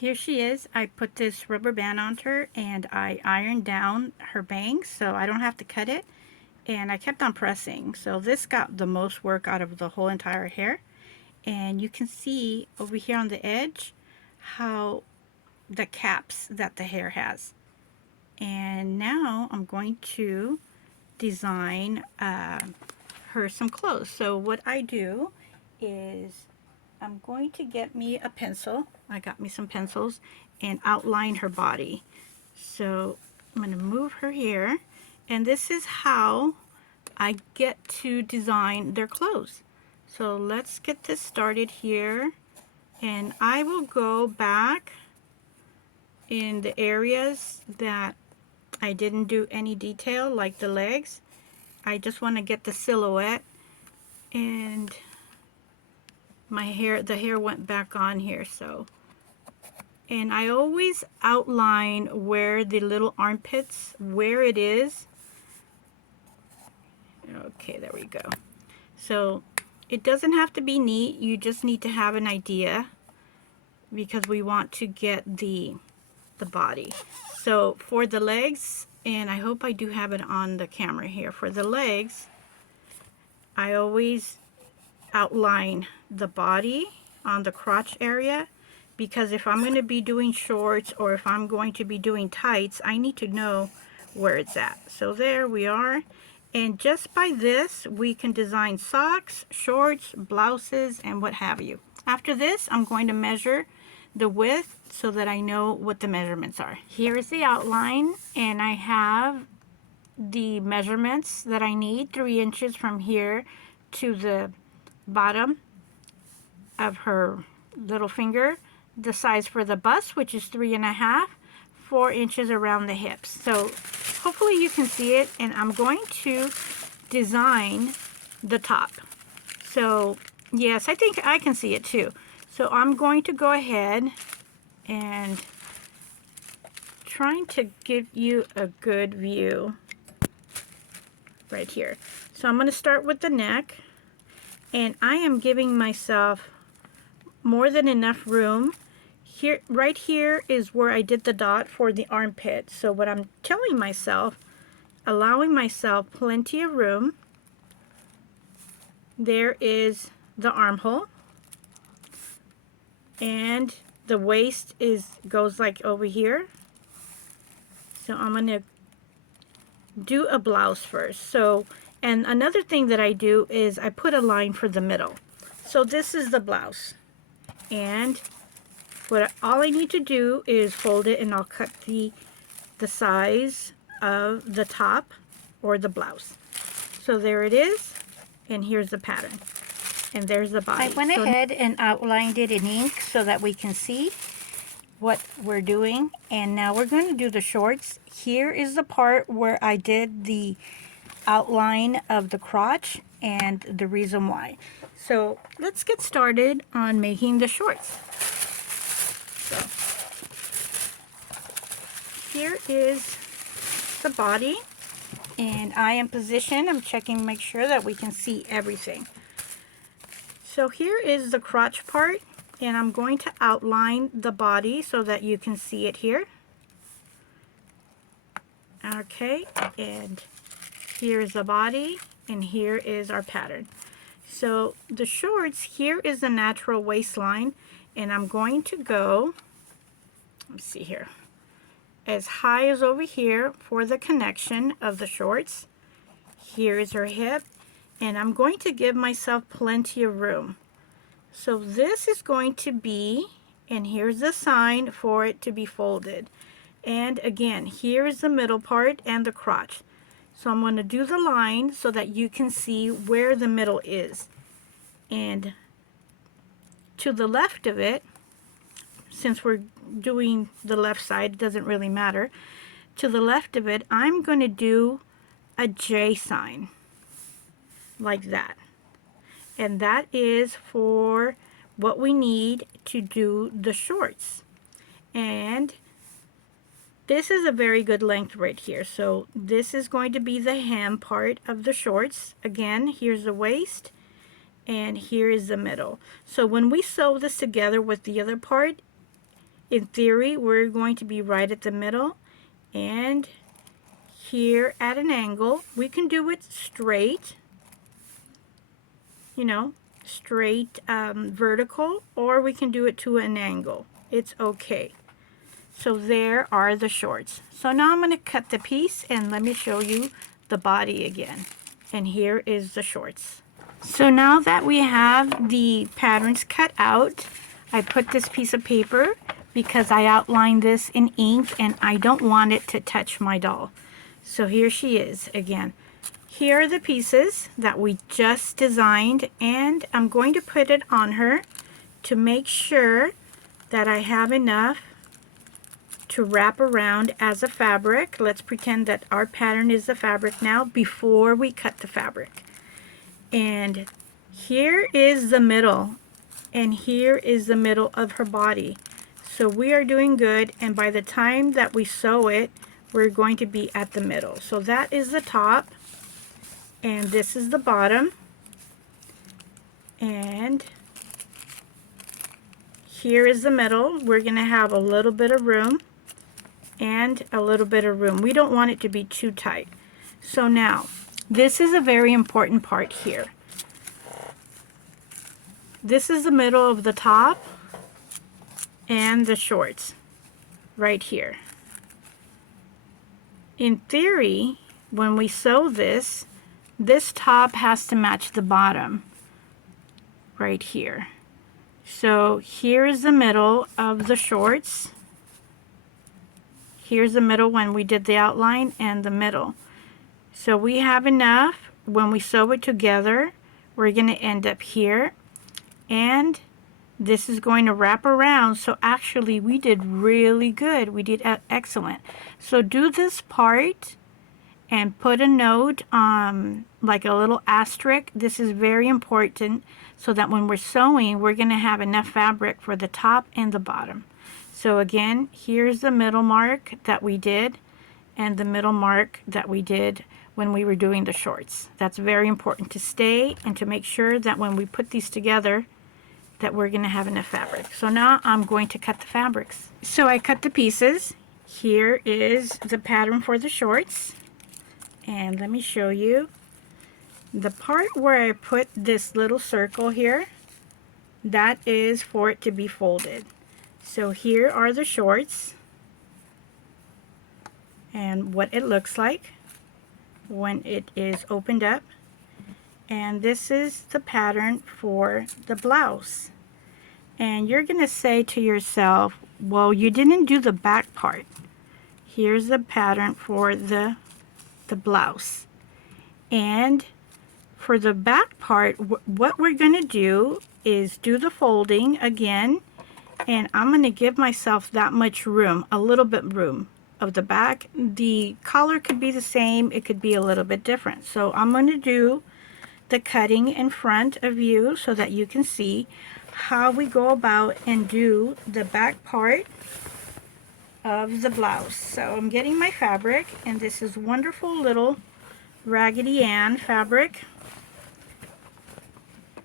Here she is. I put this rubber band on her and I ironed down her bangs so I don't have to cut it. And I kept on pressing. So this got the most work out of the whole entire hair. And you can see over here on the edge how the caps that the hair has. And now I'm going to design her some clothes. So what I do is I'm going to get me a pencil. I got me some pencils and outline her body. So I'm going to move her here, and this is how I get to design their clothes. So let's get this started here, and I will go back in the areas that I didn't do any detail, like the legs. I just want to get the silhouette, and the hair went back on here. So, and I always outline where the little armpits, where it is. Okay, there we go. So it doesn't have to be neat, you just need to have an idea, because we want to get the body. So for the legs, and I hope I do have it on the camera here, for the legs I always outline the body on the crotch area, because if I'm going to be doing shorts or if I'm going to be doing tights, I need to know where it's at. So there we are, and just by this we can design socks, shorts, blouses, and what have you. After this, I'm going to measure the width so that I know what the measurements are. Here is the outline, and I have the measurements that I need: 3 inches from here to the bottom of her little finger, the size for the bust, which is 3.5, 4 inches around the hips. So hopefully you can see it, and I'm going to design the top. So yes, I think I can see it too. So I'm going to go ahead and trying to give you a good view right here. So I'm going to start with the neck, and I am giving myself more than enough room. Here, right here is where I did the dot for the armpit. So what I'm telling myself, allowing myself plenty of room. There is the armhole, and the waist goes like over here. So I'm going to do a blouse first. So, and another thing that I do is I put a line for the middle. So this is the blouse, and all I need to do is fold it, and I'll cut the size of the top or the blouse. So there it is, and here's the pattern, and there's the body. I went ahead and outlined it in ink so that we can see what we're doing. And now we're going to do the shorts. Here is the part where I did the outline of the crotch and the reason why. So let's get started on making the shorts. So here is the body, and I am positioned. I'm checking, make sure that we can see everything. So here is the crotch part, and I'm going to outline the body so that you can see it here. Okay, and here's the body, and here is our pattern. So the shorts, here is the natural waistline, and I'm going to go, let's see here, as high as over here for the connection of the shorts. Here is her hip, and I'm going to give myself plenty of room. So this is going to be, and here's the sign for it to be folded. And again, here is the middle part and the crotch. So I'm going to do the line so that you can see where the middle is. And to the left of it, since we're doing the left side, it doesn't really matter. To the left of it, I'm going to do a J sign like that. And that is for what we need to do the shorts. And this is a very good length right here. So this is going to be the hem part of the shorts. Again, here's the waist, and here is the middle. So when we sew this together with the other part, In theory, we're going to be right at the middle and here at an angle. We can do it straight, you know, straight vertical, or we can do it to an angle. It's okay. So there are the shorts. So now I'm going to cut the piece and let me show you the body again. And here is the shorts. So now that we have the patterns cut out, I put this piece of paper because I outlined this in ink and I don't want it to touch my doll. So here she is again. Here are the pieces that we just designed, and I'm going to put it on her to make sure that I have enough to wrap around as a fabric. Let's pretend that our pattern is the fabric now before we cut the fabric. And here is the middle, and here is the middle of her body. So we are doing good, and by the time that we sew it, we're going to be at the middle. So that is the top, and this is the bottom, and here is the middle. We're going to have a little bit of room and a little bit of room. We don't want it to be too tight. So now, this is a very important part here. This is the middle of the top and the shorts right here. In theory, when we sew this, this top has to match the bottom right here. So here is the middle of the shorts. Here's the middle when we did the outline, and the middle. So we have enough. When we sew it together, we're going to end up here, and this is going to wrap around. So actually we did really good. We did excellent. So do this part and put a note, like a little asterisk. This is very important so that when we're sewing, we're going to have enough fabric for the top and the bottom. So again, here's the middle mark that we did, and the middle mark that we did when we were doing the shorts. That's very important to stay and to make sure that when we put these together, that we're going to have enough fabric. So now I'm going to cut the fabrics. So I cut the pieces. Here is the pattern for the shorts. And let me show you. The part where I put this little circle here, that is for it to be folded. So here are the shorts and what it looks like when it is opened up. And this is the pattern for the blouse. And you're going to say to yourself, well, you didn't do the back part. Here's the pattern for the blouse. And for the back part, what we're going to do is do the folding again. And I'm going to give myself that much room, a little bit room of the back. The collar could be the same. It could be a little bit different. So I'm going to do the cutting in front of you so that you can see how we go about and do the back part of the blouse. So I'm getting my fabric, and this is wonderful little Raggedy Ann fabric.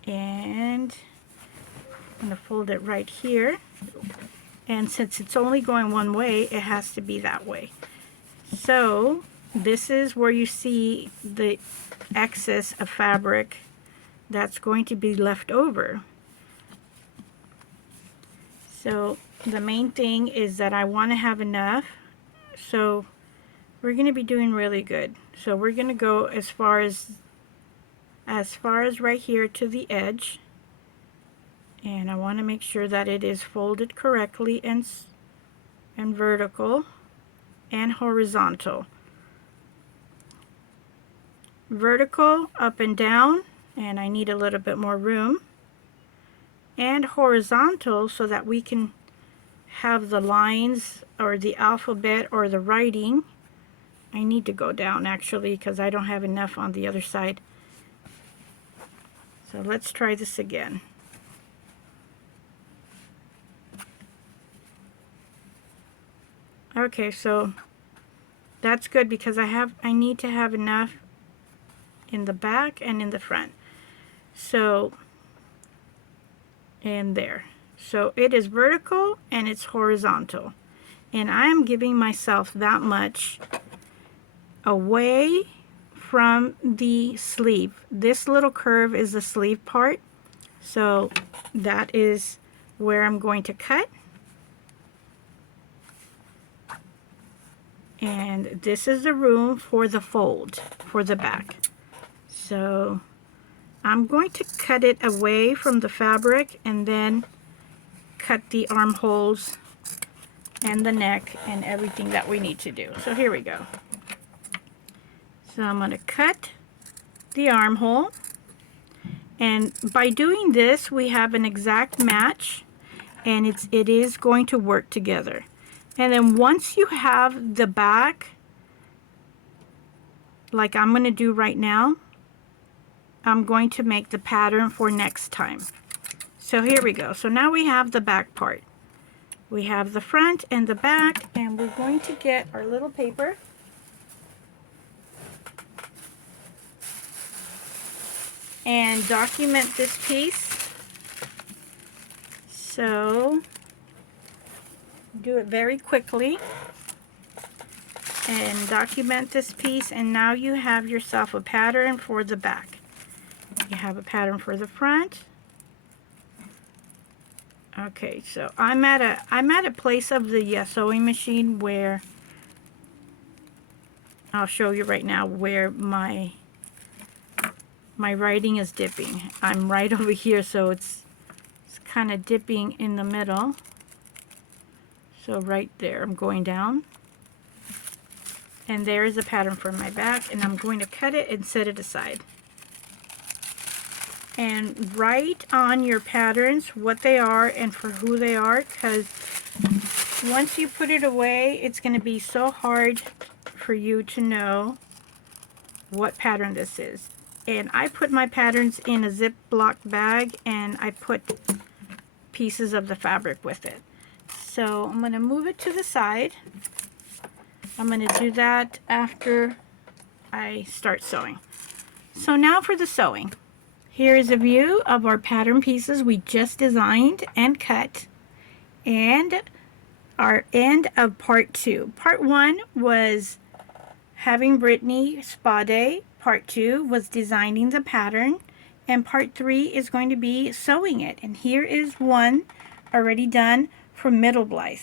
And I'm going to fold it right here, and since it's only going one way, it has to be that way. So this is where you see the excess of fabric that's going to be left over. So the main thing is that I want to have enough, so we're going to be doing really good. So we're going to go as far as right here to the edge. And I want to make sure that it is folded correctly and vertical and horizontal. Vertical up and down, and I need a little bit more room. And horizontal so that we can have the lines or the alphabet or the writing. I need to go down actually because I don't have enough on the other side. So let's try this again. Okay, so that's good because I need to have enough in the back and in the front. So, and there. So it is vertical and it's horizontal. And I am giving myself that much away from the sleeve. This little curve is the sleeve part. So that is where I'm going to cut. And this is the room for the fold for the back. So I'm going to cut it away from the fabric and then cut the armholes and the neck and everything that we need to do. So here we go. So I'm going to cut the armhole, and by doing this we have an exact match, and it is going to work together. And then once you have the back, like I'm going to do right now, I'm going to make the pattern for next time. So here we go. So now we have the back part. We have the front and the back, and we're going to get our little paper. And document this piece. So do it very quickly and document this piece, and now you have yourself a pattern for the back. You have a pattern for the front. Okay, so I'm at a place of the sewing machine where I'll show you right now where my writing is dipping. I'm right over here, so it's kind of dipping in the middle. So right there, I'm going down. And there is a pattern for my back, and I'm going to cut it and set it aside. And write on your patterns what they are and for who they are, because once you put it away, it's going to be so hard for you to know what pattern this is. And I put my patterns in a Ziploc bag, and I put pieces of the fabric with it. So I'm going to move it to the side. I'm going to do that after I start sewing. So now for the sewing. Here is a view of our pattern pieces we just designed and cut, and our end of part 2. Part 1 was having Britney spa day. Part 2 was designing the pattern, and part 3 is going to be sewing it. And here is one already done from Middle Blythe.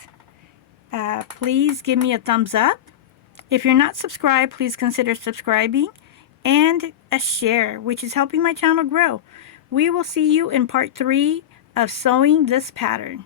Please give me a thumbs up. If you're not subscribed, please consider subscribing, and a share, which is helping my channel grow. We will see you in part 3 of sewing this pattern.